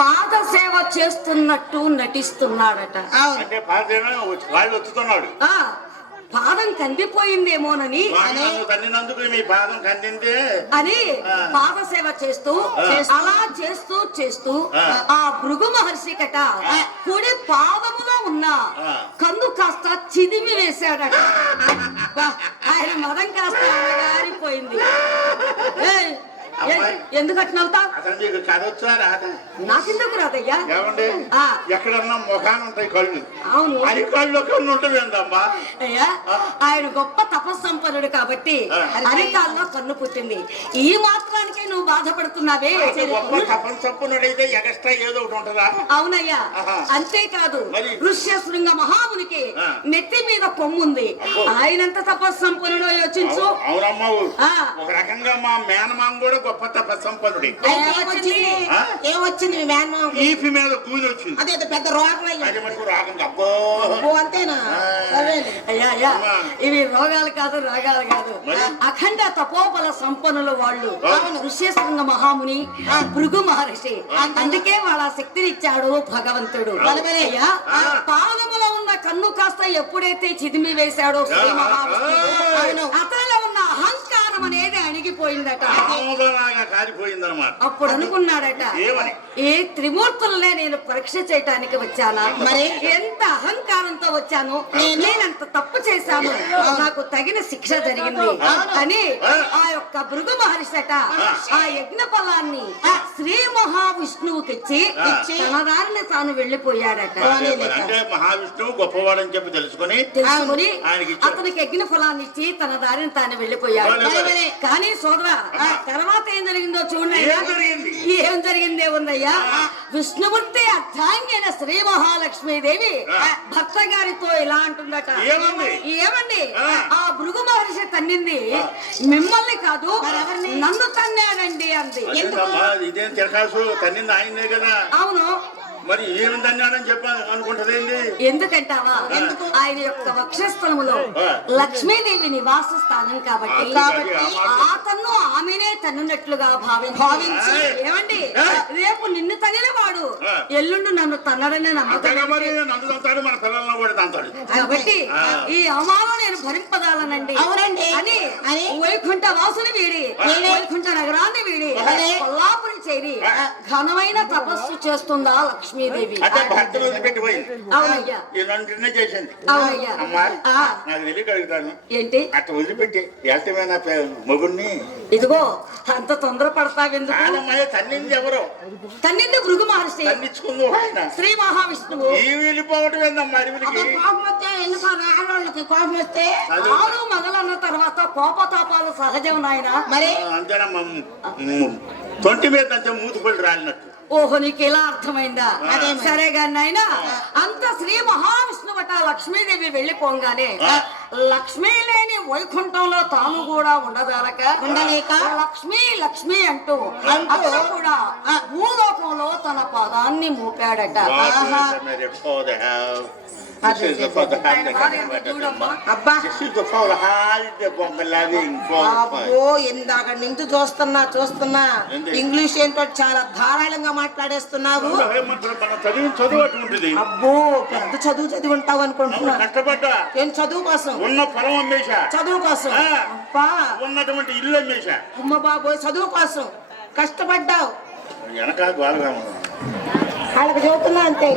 పాద సేవ చేస్తున్నట్టు నటిస్తున్నాడట అవును అంటే పాదేమో వాళ్ళు వచ్చుతున్నాడు ఆ పాదం కందిపోయిందేమోనని మీ పాదం కందిందే అని. పాద సేవ చేస్తూ. అలా చేస్తూ చేస్తూ ఆ. భృగు మహర్షి కట కుడి పాదములో ఉన్న. కన్ను కాస్త చిదిమి వేశాడట ఆయన మదం కాస్త అమ్మాయి. ఎందుకు అట్లా? అసలు మీకు కథ వచ్చా రాదా నాకెందుకు రాదయ్యా? ఏమండి? ఆ. ఎక్కడన్నా ముఖాన్ని ఉంటాయి కళ్ళు. అవును. అది కళ్ళు కళ్ళు ఉంటుంది ఏందమ్మా? అయ్యా ఆయన గొప్ప తపస్సంపన్నుడు కాబట్టి. అరికాల్లో కన్ను పుట్టింది. ఈ మాత్రానికే నువ్వు బాధపడుతున్నావే? గొప్ప తపం తప్పునడైతే ఎగస్ట్రా ఏదో ఒకటి ఉంటుందా? అవునయ్యా. అంతేకాదు? ఋష్యశృంగ మహామునికి. నెత్తి మీద కొమ్ముంది. ఆయనంత తపస్సంపన్నుడో యోచించు. అవునమ్మా. ఒక రకంగా మా మేనమామ కూడా గొప్ప తపస్సంపన్నుడి. ఏమొచ్చింది ఆ? ఏమొచ్చింది మీ మేనమామ ఈపి మీద కూలి వచ్చింది అదేదో పెద్ద రోగం అయ్యి అది మటుకు రాకంగా అబ్బో ఓ అంతేనా ఆ. సరేలే అయ్యా అయ్యా అమ్మా. ఇవి రోగాలు కాదు రాగాలు కాదు? అఖండ తపోబల సంపన్నుల వాళ్ళు. ఋష్యశృంగ మహాముని భృగు మహర్షి అందుకే వాళ్ళ శక్తిని ఇచ్చాడు భగవంతుడు. అయ్యా. పాదములో ఉన్న కన్ను కాస్త ఎప్పుడైతే చిదిమి వేశాడో శ్రీ. మహావిష్ణువు అవును. ఆమోదలాగా కాలిపోయిందన్నమాట అప్పుడు అనుకున్నాడట ఏమని? త్రిమూర్తులనే నేను పరీక్ష చేయటానికి వచ్చానా? మరి? ఎంత అహంకారంతో వచ్చాను? నేనంత తప్పు చేశాను. నాకు తగిన శిక్ష జరిగింది. అని ఆ. యొక్క భృగు మహర్షట ఆ. యజ్ఞ ఫలాన్ని శ్రీ మహావిష్ణువుకి ఇచ్చి తన దారిని తాను వెళ్ళిపోయాడట. అంటే మహావిష్ణువు గొప్పవాడని చెప్పి తెలుసుకొని. అతనికి యజ్ఞ ఫలాన్ని ఇచ్చి తన దారిని తాను వెళ్ళిపోయాడు. కానీ సోదరా తర్వాత ఏం జరిగిందో చూడండి. ఏం జరిగింది? ఉందయ్యా? విష్ణుమూర్తి అర్థాంగిన శ్రీ మహాలక్ష్మీదేవి. భర్త గారితో ఇలా అంటుందట? ఏమండి? ఆ. భృగు మహర్షి తన్నింది. మిమ్మల్ని కాదు నన్ను తన్నాడండి అంది. అవును. మరి ఏమి తన్నాడని చెప్పి అనుకుంటదేంటి ఎందుకంటావా ఆయన యొక్క వక్షస్థలములో ఆ. లక్ష్మీదేవి నివాస స్థానం కాబట్టి అది, ఆ తన్ను ఆమెనే తన్నున్నట్లుగా భావించి భావించి, ఏమండి. రేపు నిన్ను తన్నిన వాడు. ఎల్లుండి నన్ను తన్నడని తంతాడు కాబట్టి. ఈ అవమానం నేను భరింపదాలనండి అవునండి. అని? వైకుంఠ వాసుని వీడి వైకుంఠ నగరాన్ని వీడి చేరి. ఘనమైన తపస్సు చేస్తుందా లక్ష్మీదేవి? భర్తను అవునయ్యా. నన్ను చేసింది. అవునయ్యా. అమ్మా ఆ. నాకు తెలియక అడుగుతాను. ఏంటి? వదిలిపెట్టి మొగుడిని ఇదిగో అంత తొందర పడతావెందుకు కాదమ్మాయి తన్నింది ఎవరో? తన్నింది భృగు మహర్షి. తన్నించుకుంది ఆయన? శ్రీ మహావిష్ణువు. ఈ వెళ్ళిపోవటం ఏందమ్మా అడవికి? అక్కడ కోపం వస్తే ఎందుకు ఆడవాళ్ళకి కోపం వస్తే అది. ఆరు మగలన్న తర్వాత కోపతాపాలు సహజం నాయన. మరి? అంతేనమ్మా. తొంటి మీద అంతే మూతిపడి రాలినట్టు. ఓహో నీకు ఎలా అర్థమైందా. సరే గాని నాయన అంత శ్రీ మహావిష్ణువట లక్ష్మీదేవి వెళ్ళిపోగానే లక్ష్మీ లేని వైకుంఠంలో తాను కూడా ఉండదాలక ఉండలేక? లక్ష్మీ లక్ష్మి అంటూ అతను కూడా భూలోకంలో తన పాదాన్ని మోపాడట. This is the hand. that. అబ్బా ఇందాక నుంచి చూస్తున్నా చూస్తున్నా? ఇంగ్లీష్ ఏంటో చాలా ధారాళంగా మాట్లాడేస్తున్నావు. అబ్బో పెద్ద చదువు చదివి ఉంటావు అనుకుంటున్నా. ఏం చదువు కోసం? ఉన్న పొలం అమ్మేశా. చదువు కోసం. అబ్బా. ఉన్నటువంటి ఇల్లు అమ్మేశా. అమ్మ బాబోయ్ చదువు కోసం. కష్టపడ్డావు. వెనక గోలగా వాళ్ళకి చెబుతున్నా అంతే.